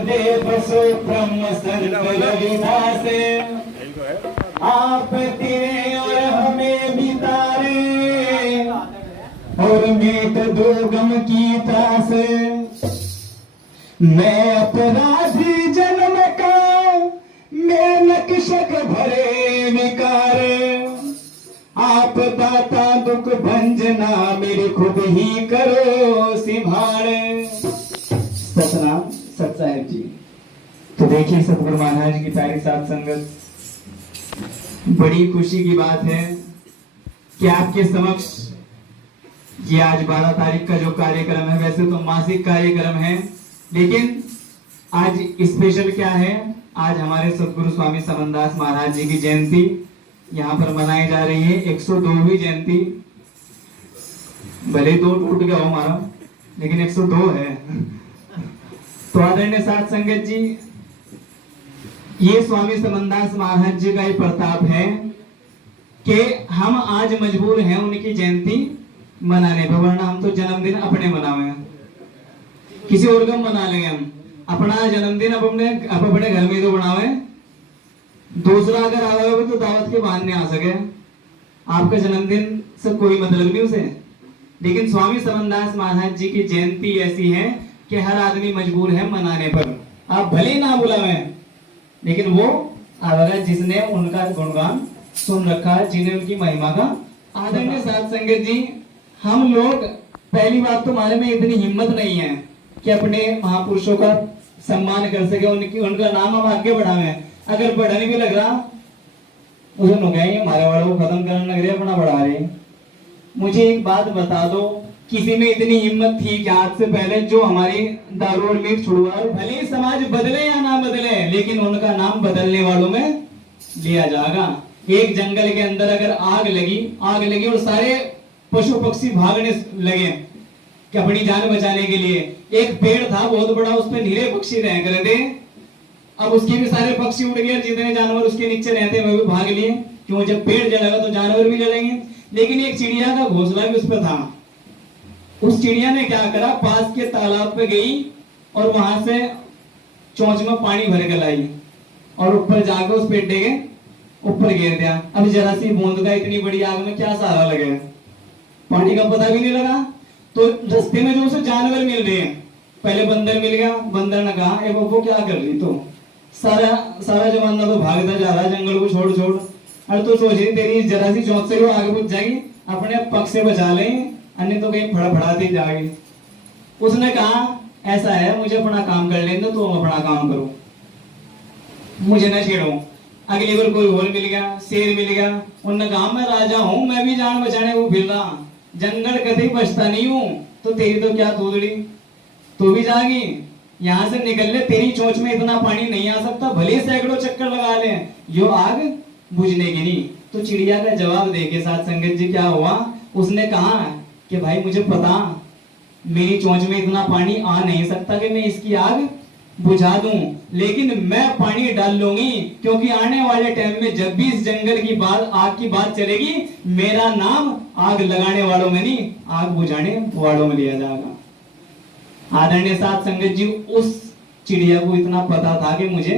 दे बसो ब्रह्म संत रविदास, आप तेरे और हमें बितारे और मीट दो गम की त्रास। मैं अपराधी जन्म का, मैं नक्शक भरे विकार, आप दाता दुख भंजना मेरे खुद ही करो सिभार। सतनाम सत साहिब जी। तो देखिए सतगुरु महाराज की प्यारी साथ संगत, बड़ी खुशी की बात है कि आपके समक्ष ये आज 12 तारीख का जो कार्यक्रम है, वैसे तो मासिक कार्यक्रम है, लेकिन आज स्पेशल क्या है, आज हमारे सतगुरु स्वामी समनदास महाराज जी की जयंती यहाँ पर मनाई जा रही है। 102वीं जयंती, भले 2 टूट गया हो हमारा, लेकिन 102 है। तो आदरणीय साथ संगत जी, ये स्वामी समनदास महाराज जी का ही प्रताप है कि हम आज मजबूर हैं उनकी जयंती मनाने पर, वरना हम तो जन्मदिन अपने मनावे, किसी और का मना लेंगे। हम अपना जन्मदिन अपने घर में तो बनावे, दूसरा अगर आवे तो दावत के बहाने आ सके, आपका जन्मदिन से कोई मतलब नहीं उसे। लेकिन स्वामी समनदास महाराज जी की जयंती ऐसी है कि हर आदमी मजबूर है मनाने पर। आप भले ही ना बुलावे, लेकिन वो आवेगा जिसने उनका गुणगान सुन रखा है, जिन्हें उनकी महिमा का। आदरणीय साथ संगत जी, हम लोग पहली बात तो हमारे में इतनी हिम्मत नहीं है कि अपने महापुरुषों का सम्मान कर सके, उनका नाम हम आगे बढ़ावे। अगर बढ़ने भी लग रहा उसे हमारे वालों को खत्म करने लग रहे, अपना बढ़ा रहे। मुझे एक बात बता दो, किसी में इतनी हिम्मत थी कि आज से पहले जो हमारी दारू और मीट छुड़वा, भले समाज बदले या ना बदले, लेकिन उनका नाम बदलने वालों में लिया जाएगा। एक जंगल के अंदर अगर आग लगी और सारे पशु पक्षी भागने लगे कि अपनी जान बचाने के लिए, एक पेड़ था बहुत बड़ा, उस पर नीले पक्षी रह कर थे। अब उसके भी सारे पक्षी उड़ गए, जितने जानवर उसके नीचे रहते हैं वो भी भाग लिए, क्यों जब पेड़ जलेगा तो जानवर भी जलेंगे। लेकिन एक चिड़िया का घोंसला भी उस पर था। उस चिड़िया ने क्या करा, पास के तालाब पे गई और वहां से चोंच में पानी भर के लाई और ऊपर जाकर उस पेड़ के ऊपर गिर दिया। अब जरा सी बूंद का इतनी बड़ी आग में क्या सहारा लगे, पानी का पता भी नहीं लगा। तो रास्ते में जो उसे जानवर मिल रहे हैं, पहले बंदर मिल गया, बंदर ने कहा ए बब्बू क्या कर रही, तो सारा जमाना तो भागता जा रहा है जंगल को छोड़ छोड़, अरे तो सोच रही तेरी जरा सी चौंक से वो आगे बुझ जाएगी, अपने पक्ष से बचा ले, अन्य तो कहीं फड़फड़ाती जाएगी। उसने कहा ऐसा है, मुझे अपना काम कर लेने दो, तो अपना काम करो, मुझे न छेड़ो। अगली बार कोई और मिल गया, शेर मिल गया, उन्होंने कहा मैं राजा हूं, मैं भी जान बचाने को फिर रहा, जंगल कभी बचता नहीं हूं, तो तेरी तो क्या तोदड़ी, तू भी जागी, यहाँ से निकल ले, तेरी चोंच में इतना पानी नहीं आ सकता, भले सैकड़ों चक्कर लगा ले, यो आग बुझने की नहीं। तो चिड़िया का जवाब देके साथ संगत जी क्या हुआ, उसने कहा कि भाई मुझे पता मेरी चोंच में इतना पानी आ नहीं सकता कि मैं इसकी आग बुझा दूं, लेकिन मैं पानी डाल लूंगी, क्योंकि आने वाले टाइम में जब भी इस जंगल की बात, आग की बात चलेगी, मेरा नाम आग लगाने वालों में नहीं, आग बुझाने वालों में लिया जाएगा। आदरणीय साथ संगत जी, उस चिड़िया को इतना पता था कि मुझे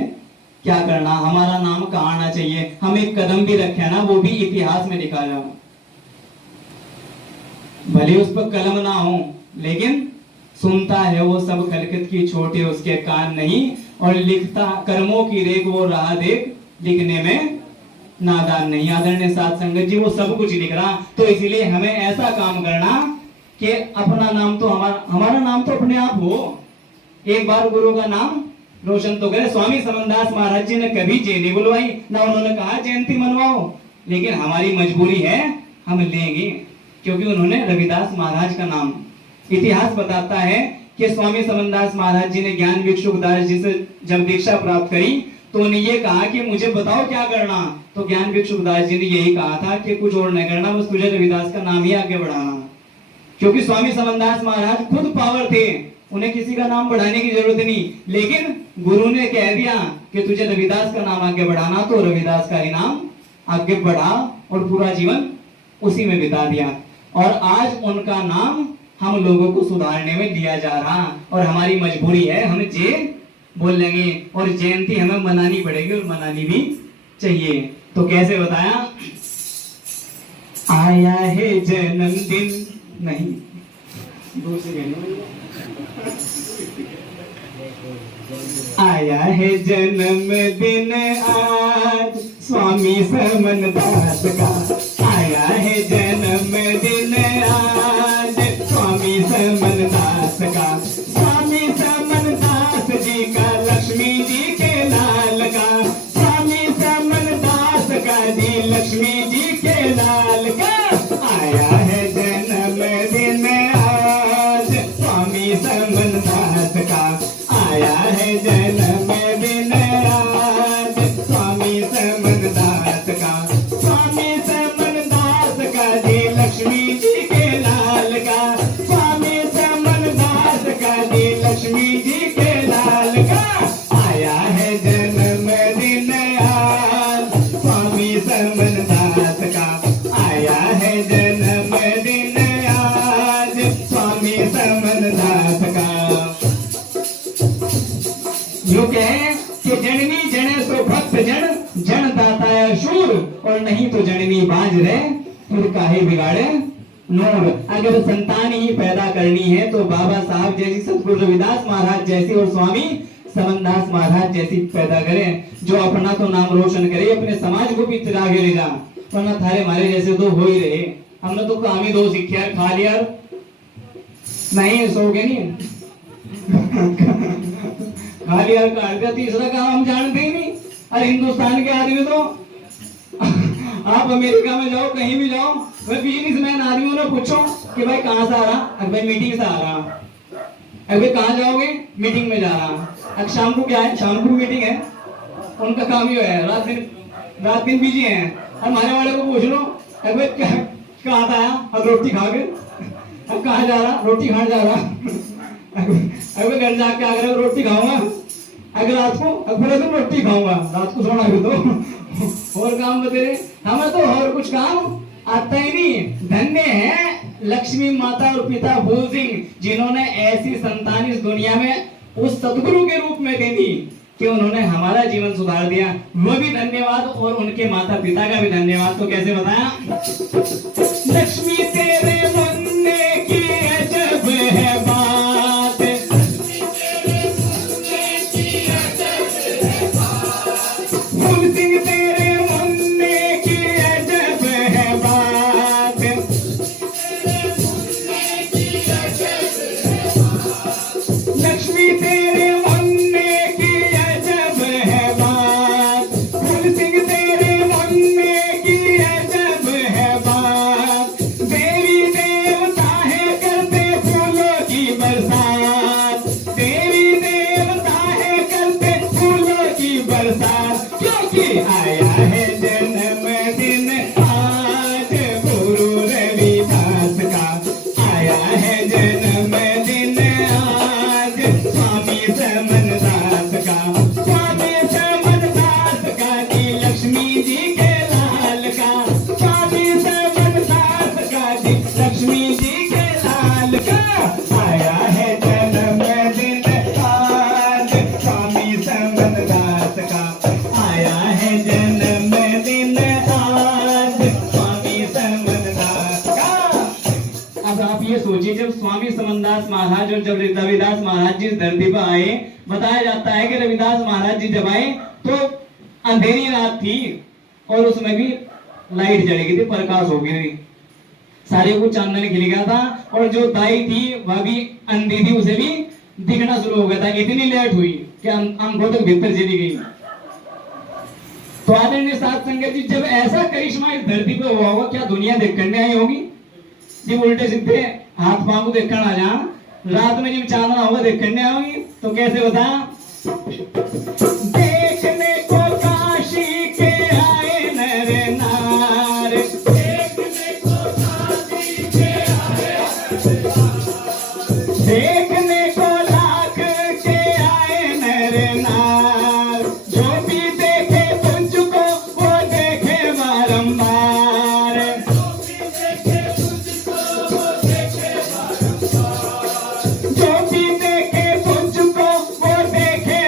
क्या करना, हमारा नाम कहाँ आना चाहिए, हम एक कदम भी रखे ना, वो भी इतिहास में लिखा जाए। भले उस पर कलम ना हो, लेकिन सुनता है वो सब खलकत की छोटे उसके कान नहीं, और लिखता कर्मों की रेख वो राह देख, लिखने में नादान नहीं। आदरणीय साथ संगत जी, वो सब कुछ लिख रहा, तो इसलिए हमें ऐसा काम करना कि अपना नाम तो हमारा नाम तो अपने आप हो, एक बार गुरु का नाम रोशन तो करे। स्वामी समनदास महाराज जी ने कभी जयंती बुलवाई ना, उन्होंने कहा जयंती मनवाओ, लेकिन हमारी मजबूरी है, हम लेंगे, क्योंकि उन्होंने रविदास महाराज का नाम, इतिहास बताता है कि स्वामी समनदास महाराज जी ने ज्ञान भिक्षुकदास जी से जब दीक्षा प्राप्त करी, तो उन्हें ये कहा कि मुझे बताओ क्या करना, तो ज्ञान भिक्षुकदास जी ने यही कहा था कि कुछ और नहीं करना, बस तुझे रविदास का नाम ही आगे बढ़ाना। क्योंकि स्वामी समनदास महाराज खुद पावर थे, उन्हें किसी का नाम बढ़ाने की जरूरत नहीं, लेकिन गुरु ने कह दिया कि तुझे रविदास का नाम आगे बढ़ाना, तो रविदास का ही नाम आगे बढ़ा और पूरा जीवन उसी में बिता दिया। और आज उनका नाम हम लोगों को सुधारने में दिया जा रहा, और हमारी मजबूरी है, हम जे बोल लेंगे, और जयंती हमें मनानी पड़ेगी और मनानी भी चाहिए। तो कैसे बताया, आया है जन्मदिन, नहीं दूसरी, आया है जन्मदिन आज स्वामी समनदास का, आया है जन्मदिन आज स्वामी समनदास का, स्वामी समनदास जी का, लक्ष्मी जी के लाल का, स्वामी समनदास का जी लक्ष्मी जी के लाल का, आया है जन्मदिन आज स्वामी समनदास का, आया है जन्मदिन आज स्वामी समनदास का, स्वामी समनदास का जी लक्ष्मी जी के लाल का, स्वामी समनदास का जी लक्ष्मी जी के लाल का, आया है जन्मदिन आज स्वामी समनदास का, आया है जन्मदिन आज स्वामी समनदास का। यूं कहें कि जननी जने सो भक्त जन, जन दाता है शूर, और नहीं तो जननी बाज रहे फिर काहे बिगाड़े नूर। अगर संतान ही पैदा करनी है तो बाबा साहब जैसी, सतगुरु रविदास महाराज जैसी और स्वामी समनदास महाराज जैसी पैदा करें, जो अपना तो नाम रोशन करे, अपने समाज को भी आगे ले जा। वरना थारे मारे जैसे तो हो ही रहे, हमने तो काम ही दो सीखा, खा लिया नहीं, सोगे नहीं खाली यार काट दिया, तीसरा काम हम जानते ही नहीं। अरे हिंदुस्तान के आदमी तो आप अमेरिका में जाओ, कहीं भी जाओ, मैं बिजनेसमैन आदमियों ने पूछो कि भाई कहाँ से आ रहा, अरे भाई मीटिंग से आ रहा, अरे भाई कहाँ जाओगे, मीटिंग में जा रहा। अब शाम को क्या है, शाम को मीटिंग है, उनका काम ही है, रात दिन बिजी है। हमारे वाले को पूछ लो, अरे भाई कहाँ था आया, अब रोटी खा के, अब कहाँ जा रहा, रोटी खाने जा रहा। अगर घर जाके अगर रोटी खाऊंगा, अगर रात को अगर तुम रोटी खाऊंगा, रात को सोना भी तो और काम बतेरे, हमें तो और कुछ काम आता ही नहीं। धन्य है लक्ष्मी माता और पिता फूल सिंह, जिन्होंने ऐसी संतान इस दुनिया में उस सतगुरु के रूप में दे दी कि उन्होंने हमारा जीवन सुधार दिया। वो भी धन्यवाद, और उनके माता पिता का भी धन्यवाद। तो कैसे बताया, लक्ष्मी तेरे बनने की अजब है बात, फूल सिंह तेरे बनने की अजब है बात, लक्ष्मी तेरे बनने की अजब है बात, फूल सिंह तेरे बनने की अजब है बात, देवी देवता है करते फूलों की बरसात, देवी देवता है करते फूलों की बरसात, क्योंकि आया है जन्मदिन आज गुरु रविदास का, आया है जन्मदिन आज स्वामी समनदास का, स्वामी समनदास का जी लक्ष्मी जी के लाल का, स्वामी समनदास का जी लक्ष्मी जी के लाल का, आया है जन्मदिन आज स्वामी समनदास का, आया है जन्मदिन आज स्वामी समनदास का। अब आप ये सोचिए, जब स्वामी समनदास महाराज और जब रविदास महाराज जी इस धरती पर आए, बताया जाता है कि रविदास महाराज जी जब आए तो अंधेरी रात थी और उसमें भी लाइट जल गई थी, प्रकाश हो गई थी, सारे को चांदन खिल गया था, और जो दाई थी वह भी अंधी थी, उसे भी दिखना शुरू हो गया था। इतनी लेट हुई कि आंखों तक भीतर चली गई। तो आदरणीय साथ संगत जी, जब ऐसा करिश्मा इस धरती पर हुआ होगा, क्या दुनिया देख करने आई होगी जी? उल्टे सीधे हाथ पांव को देख कर आ जा, रात में जब चांदना होगा देख करने आओगी। तो कैसे बता, देखने को काशी के आए नर नार, देखने को काशी के आए, देखने को लाख के आए नर नार, जो भी देखे तुझको वो देखे बारंबार, जो भी देखे तुझको वो देखे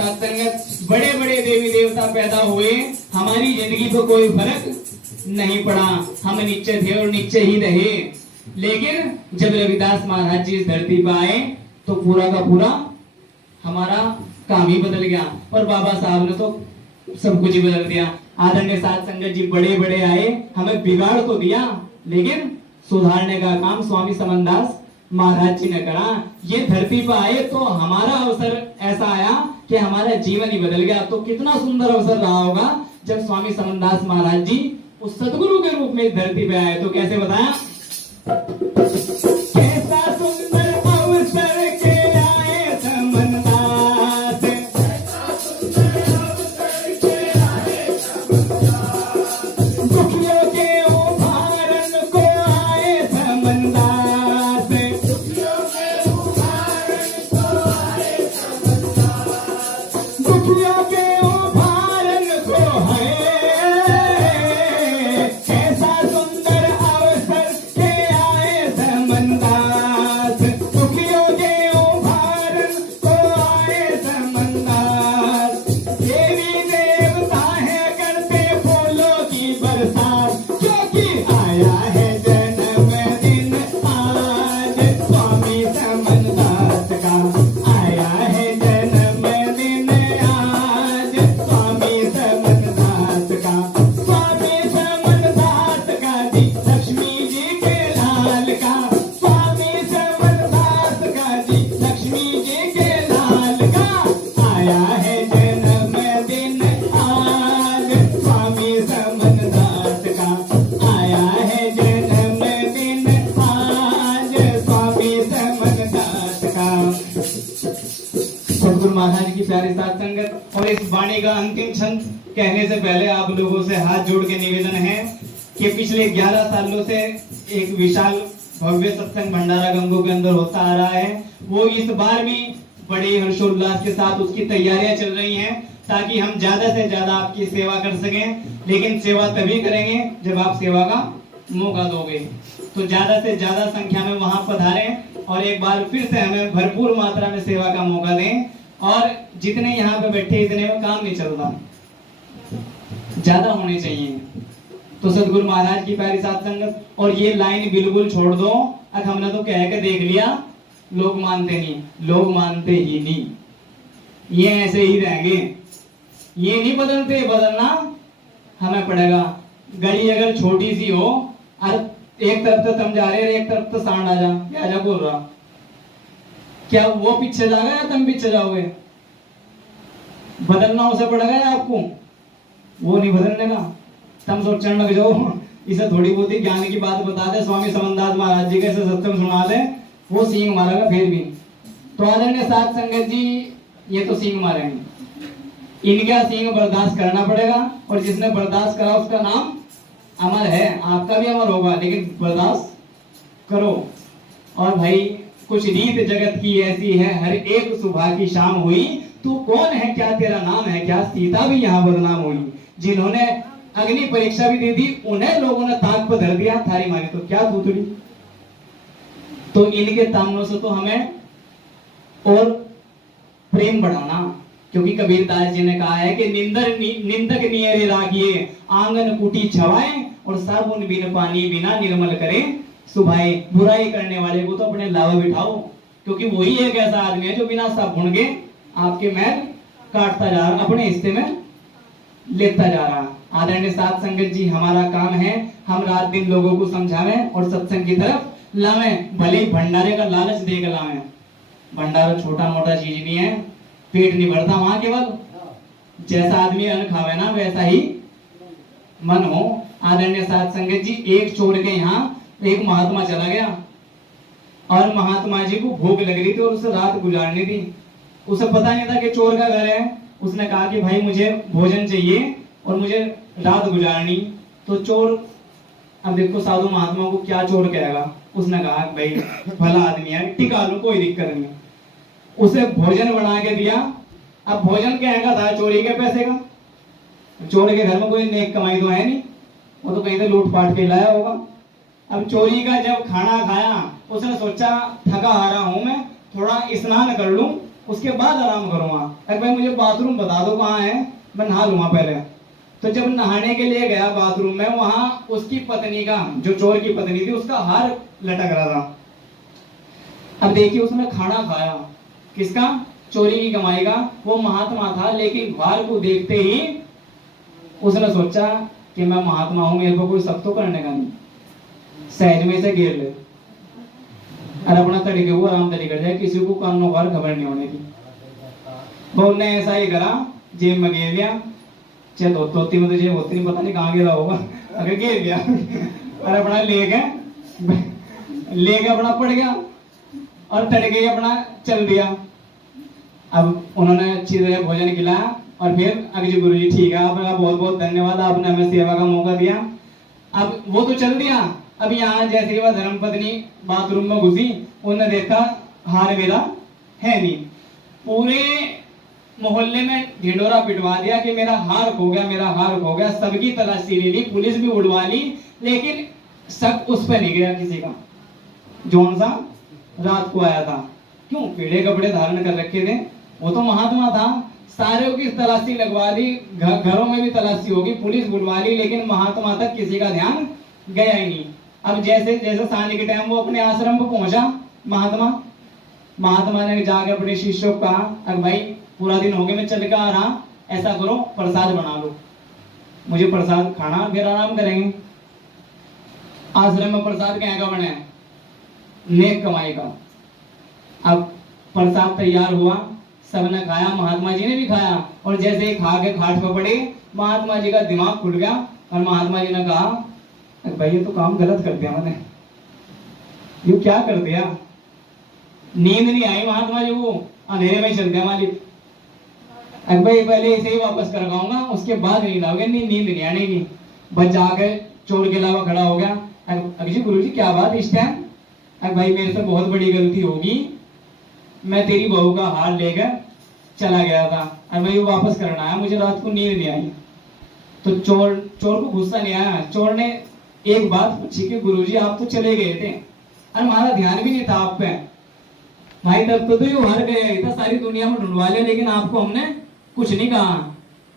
साथ संगत, बड़े बड़े देवी देवता पैदा हुए, हमारी जिंदगी पर कोई फर्क नहीं पड़ा, हम नीचे थे और नीचे ही रहे। लेकिन जब रविदास महाराज जी इस धरती पर आए तो पूरा का पूरा हमारा काम ही बदल गया, और बाबा साहब ने तो सब कुछ ही बदल दिया। आदरणीय साथ संगत जी बड़े बड़े आए, हमें बिगाड़ तो दिया, लेकिन सुधारने का काम स्वामी समनदास महाराज जी ने करा। ये धरती पर आए तो हमारा अवसर ऐसा आया कि हमारा जीवन ही बदल गया। तो कितना सुंदर अवसर रहा होगा जब स्वामी समनदास महाराज जी उस सदगुरु के रूप में इस धरती पे आए। तो कैसे बताया? कैसा सुंदर अवसर के आए समनदास, दुखियों के उभारन को आए समनदास, दुखियों के उभारन को है। सदगुरु महाराज की प्यारी साथ संगत, और इस वाणी का अंतिम छंद कहने से पहले आप लोगों से हाथ जोड़ के निवेदन है कि पिछले 11 सालों से एक विशाल भव्य सत्संग भंडारा गंगों के अंदर होता आ रहा है। वो इस बार भी बड़े हर्षोल्लास के साथ उसकी तैयारियां चल रही हैं, ताकि हम ज्यादा से ज्यादा आपकी सेवा कर सकें। लेकिन सेवा तभी करेंगे जब आप सेवा का मौका दोगे। तो ज्यादा से ज्यादा संख्या में वहां पधारें और एक बार फिर से हमें भरपूर मात्रा में सेवा का मौका दें। और जितने यहाँ पे बैठे इतने में काम नहीं चलता, ज्यादा होने चाहिए। तो सदगुरु महाराज की प्यारी साथ संगत, और ये लाइन बिल्कुल छोड़ दो। अब हमने तो कह के देख लिया, लोग मानते नहीं, लोग मानते ही नहीं, ये ऐसे ही रहेंगे, ये नहीं बदलते, बदलना हमें पड़ेगा। गली अगर छोटी सी हो और एक तरफ तो तुम जा रहे हैं, एक तरफ तो सांड आ जा, क्या जा बोल रहा, क्या वो पीछे जाएगा या तुम पीछे जाओगे? बदलना उसे पड़ेगा या आपको? वो नहीं बदलने का, तुम सोचने लग जाओ। इसे थोड़ी बहुत ही ज्ञान की बात बता दे, स्वामी समनदास महाराज जी के सत्संग सुना दे, वो सींग मारेगा फिर भी। तो आदरणीय साथ संगत जी, ये तो सींग मारेंगे, इनका सींग बर्दाश्त करना पड़ेगा। और जिसने बर्दाश्त करा उसका नाम अमर है, आपका भी अमर होगा, लेकिन बर्दाश्त करो। और भाई कुछ रीत जगत की ऐसी है, हर एक सुबह की शाम हुई, तू कौन है, क्या तेरा नाम है, क्या सीता भी यहाँ बदनाम हुई। जिन्होंने अग्नि परीक्षा भी दी थी, उन्हें लोगों ने ताक पर धर दिया, थारी मारी तो क्या थूथड़ी। तो इनके तामनों से तो हमें और प्रेम बढ़ाना, क्योंकि कबीरदास जी ने कहा है कि निंदक नियरे रागिए, आंगन कुटी छवाए, और साबुन बिन पानी बिना निर्मल करें सुभाए। बुराई करने वाले को तो अपने लावा बिठाओ, क्योंकि वही एक ऐसा आदमी है जो बिना साबुन के आपके मैल काटता जा रहा, अपने हिस्से में लेता जा रहा। आदरणीय साथ संगत जी, हमारा काम है हम रात दिन लोगों को समझावें और सत्संग की तरफ लावें। भले ही भंडारे का लालच देकर लावें, भंडारा छोटा मोटा चीज नहीं है, पेट नहीं भरता वहां, केवल जैसा आदमी अन्न खावे ना वैसा ही मन हो। आदरणीय साथ संगत जी, एक चोर के यहाँ एक महात्मा चला गया, और महात्मा जी को भूख लग रही थी और उसे रात गुजारनी थी। उसे पता नहीं था कि चोर का घर है। उसने कहा कि भाई मुझे भोजन चाहिए और मुझे रात गुजारनी। तो चोर, अब देखो साधु महात्मा को क्या चोर कहेगा, उसने कहा भाई भला आदमी है, टिका लो, कोई दिक्कत नहीं। उसे भोजन बना के दिया। अब भोजन कहेगा था चोरी के पैसे का, चोर के घर में कोई नेक कमाई तो है नहीं, वो तो कहीं से लूट पाट के लाया होगा। अब चोरी का जब खाना खाया, उसने सोचा थका हारा हूं मैं, थोड़ा स्नान कर लूं उसके बाद आराम करूंगा। अरे भाई मुझे बाथरूम बता दो कहाँ है, मैं नहा लूंगा पहले। तो जब नहाने के लिए गया बाथरूम में, वहां उसकी पत्नी का, जो चोर की पत्नी थी, उसका हार लटक रहा था। अब देखिए उसने खाना खाया, किसका? चोरी की कमाई का। वो महात्मा था, लेकिन हार को देखते ही उसने सोचा कि मैं महात्मा हूं, मेरे को कोई सब तो करने का नहीं, सहज में से घेर ले और अपना तरीके को आराम तरीके कर जाए, किसी को कानों बार खबर नहीं होने की। वो ने ऐसा ही करा, जेब में घेर लिया, चाहे धोती में तो जेब होती नहीं, पता नहीं कहाँ गिरा होगा, अगर घेर गया और अपना लेके अपना पड़ गया और तड़के ही अपना चल दिया। अब उन्होंने अच्छी तरह भोजन खिलाया और फिर अभी जी गुरु जी ठीक है, आपका बहुत बहुत धन्यवाद, आपने हमें सेवा का मौका दिया। अब वो तो चल दिया। अब यहाँ जैसे कि वह धर्मपत्नी बाथरूम में घुसी, उन्होंने देखा हार मेरा है नहीं। पूरे मोहल्ले में ढिंडोरा पिटवा दिया कि मेरा हार खो गया, मेरा हार खो गया। सबकी तलाशी ले ली, पुलिस भी उड़वा ली, लेकिन शक उस पर नहीं गया किसी का, जौन सा रात को आया था। क्यों? पीले कपड़े धारण कर रखे थे, वो तो महात्मा था। सारे की तलाशी लगवा दी, घरों में भी तलाशी होगी, पुलिस बुलवा ली, लेकिन महात्मा तक किसी का ध्यान गया ही नहीं। अब जैसे जैसे सांझ के टाइम वो अपने आश्रम पर पहुंचा, महात्मा ने जाकर अपने शिष्यों को कहा, अगर भाई पूरा दिन हो गया मैं चल के आ रहा, ऐसा करो प्रसाद बना लो, मुझे प्रसाद खाना, फिर आराम करेंगे। आश्रम में प्रसाद क्या का बने? नेक कमाई का। अब प्रसाद तैयार हुआ, सबने खाया, महात्मा जी ने भी खाया, और जैसे ही खा के खाट पर पड़े, महात्मा जी का दिमाग खुल गया और महात्मा जी ने कहा, भाई ये तो काम गलत कर दिया मैंने, ये क्या कर दिया। नींद नहीं आई महात्मा जी को, अंधेरे में चल गया मालिक। भाई पहले इसे ही वापस करवाऊंगा, उसके बाद नींद आओगे, नींद नहीं आने की। बच जाकर चोर के अलावा खड़ा हो गया, अभी गुरु जी क्या बात इस टाइम? भाई मेरे से बहुत बड़ी गलती होगी, मैं तेरी बहू का हार लेकर चला गया था और मैं ये वापस करना आया, मुझे रात को नींद नहीं आई। तो चोर को गुस्सा नहीं आया। चोर ने एक बात पूछी कि गुरुजी आप तो चले गए थे और हमारा ध्यान भी नहीं था आप पे। भाई तब तो ये हार गए, इतना सारी दुनिया में ढूंढवा लिया, लेकिन आपको हमने कुछ नहीं कहा।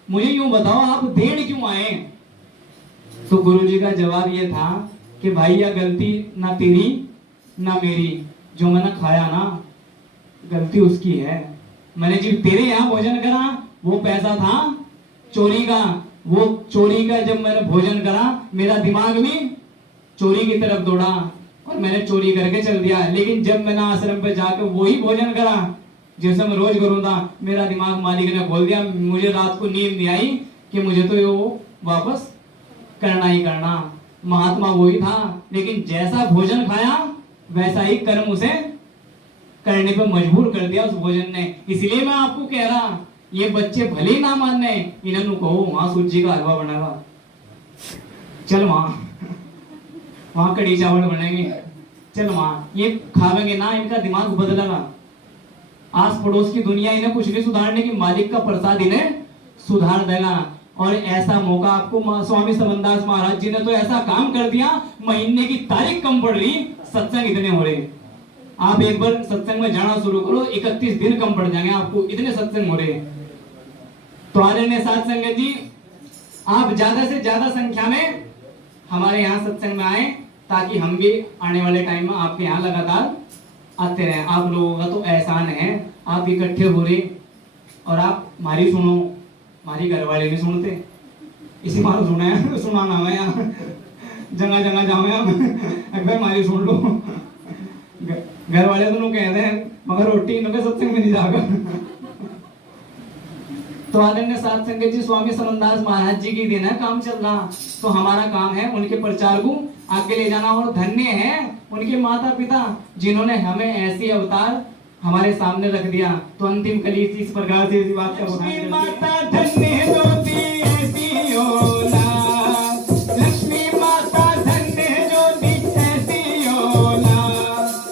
मुझे यूं बताओ आप देर क्यों आए? तो गुरुजी का जवाब ये था कि भाई यह गलती ना तेरी ना मेरी, जो मैंने खाया ना गलती उसकी है। मैंने जी तेरे यहाँ भोजन करा, वो पैसा था चोरी का, वो चोरी का जब मैंने भोजन करा, मेरा दिमाग भी चोरी की तरफ दौड़ा और मैंने चोरी करके चल दिया। लेकिन जब मैंने आश्रम पे जाकर वही भोजन करा जैसे मैं रोज करूँ था, मेरा दिमाग मालिक ने खोल दिया। मुझे रात को नींद नहीं आई कि मुझे तो ये वापस करना ही करना। महात्मा वही था, लेकिन जैसा भोजन खाया वैसा ही कर्म उसे करने पे मजबूर कर दिया उस भोजन ने। इसलिए मैं आपको कह रहा, ये बच्चे भले ही ना मानने, इन्होंने कहो वहां सूजी का हलवा बनेगा, चल वहां कड़ी चावल बनेंगे, चल वहां ये खावेंगे ना, इनका दिमाग बदलेगा। आस पड़ोस की दुनिया इन्हें कुछ नहीं सुधारने की, मालिक का प्रसाद इन्हें सुधार देगा। और ऐसा मौका आपको स्वामी समनदास महाराज जी ने तो ऐसा काम कर दिया, महीने की तारीख कम पड़ रही, सत्संग इतने हो रहे। आप एक बार सत्संग में जाना शुरू करो, 31 दिन कम पड़ जाएंगे आपको, इतने सत्संग हो रहे। तो आदरणीय साध संगत जी, आप ज्यादा से ज्यादा संख्या में हमारे यहाँ सत्संग में आए, ताकि हम भी आने वाले टाइम में आपके यहाँ लगातार आते रहे। आप लोगों का तो एहसान है, आप इकट्ठे हो रहे और आप हमारी सुनो, हमारी घर वाले नहीं सुनते, इसी मारो सुना सुनाना है यहाँ, जगह जगह जाओ हम हमारी सुन लो। घर वाले तो कहते हैं मगर रोटी इनके सत्संग में नहीं जाकर। तो आदरणीय साध संगत जी, स्वामी समनदास महाराज जी की दिन है, काम चल रहा, तो हमारा काम है उनके प्रचार को आगे ले जाना। और धन्य है उनके माता पिता जिन्होंने हमें ऐसी अवतार हमारे सामने रख दिया। तो अंतिम कली इस प्रकार से इसी बात का माता धन्य ज्योति ऐसी औलाद, लक्ष्मी माता धन्य ज्योति ऐसी औलाद,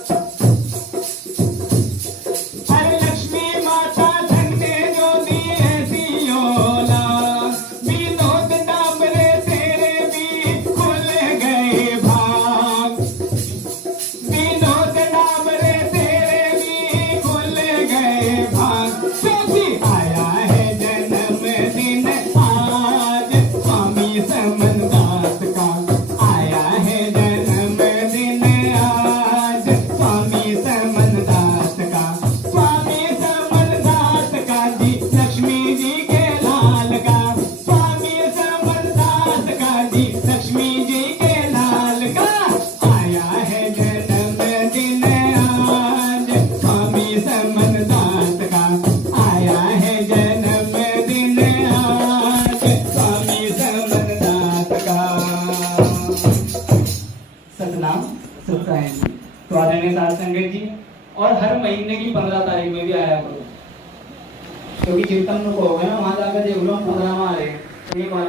अरे लक्ष्मी माता धन्य ज्योति ऐसी औलाद, विनोद डाबरे तेरे भी खुल गए भाग, विनोद डाबरे तेरे भी खुल गए भाग। और हर महीने की 15 तारीख में भी आया करो, क्योंकि चिंतन को हो गया ना, वहां जाकर देख लो 15 में आ रहे एक बार